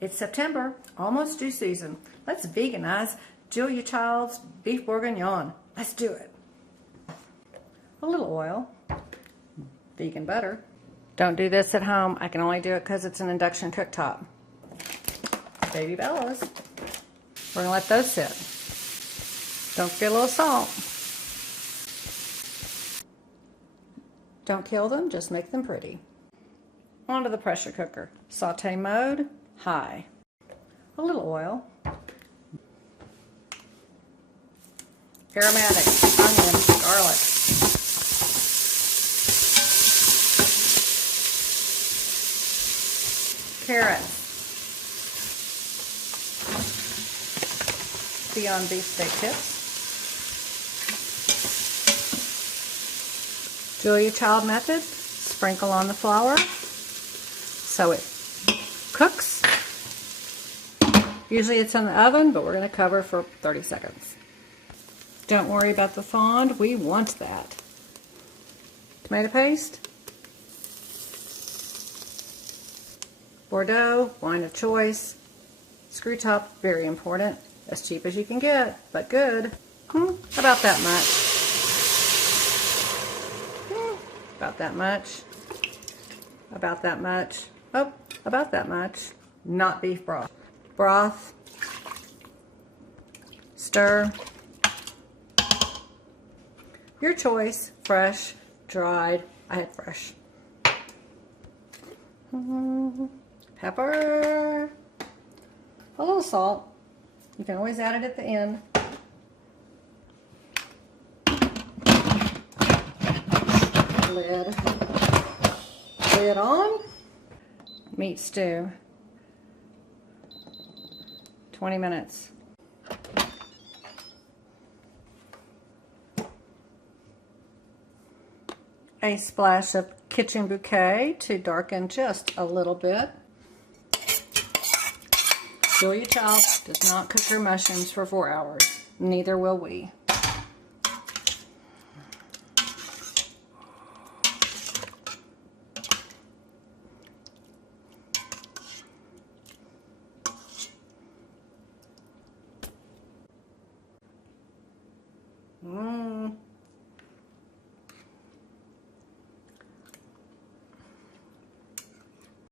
It's September, almost due season. Let's veganize Julia Child's beef bourguignon. Let's do it. A little oil, vegan butter. Don't do this at home. I can only do it because it's an induction cooktop. Baby bellas. We're gonna let those sit. Don't forget a little salt. Don't kill them, just make them pretty. Onto the pressure cooker. Saute mode, high. A little oil. Aromatics, onion, garlic. Carrots. Beyond beef steak tips. Julia Child method, sprinkle on the flour so it cooks. Usually it's in the oven, but we're going to cover for 30 seconds. Don't worry about the fond, we want that. Tomato paste. Bordeaux, wine of choice. Screw top, very important. As cheap as you can get, but good. About that much. About that much. About that much. Oh, about that much. Not beef broth. Broth. Stir. Your choice. Fresh, dried. I had fresh. Pepper. A little salt. You can always add it at the end. Lid on. Meat stew. 20 minutes. A splash of kitchen bouquet to darken just a little bit. Julia Child does not cook her mushrooms for 4 hours. Neither will we.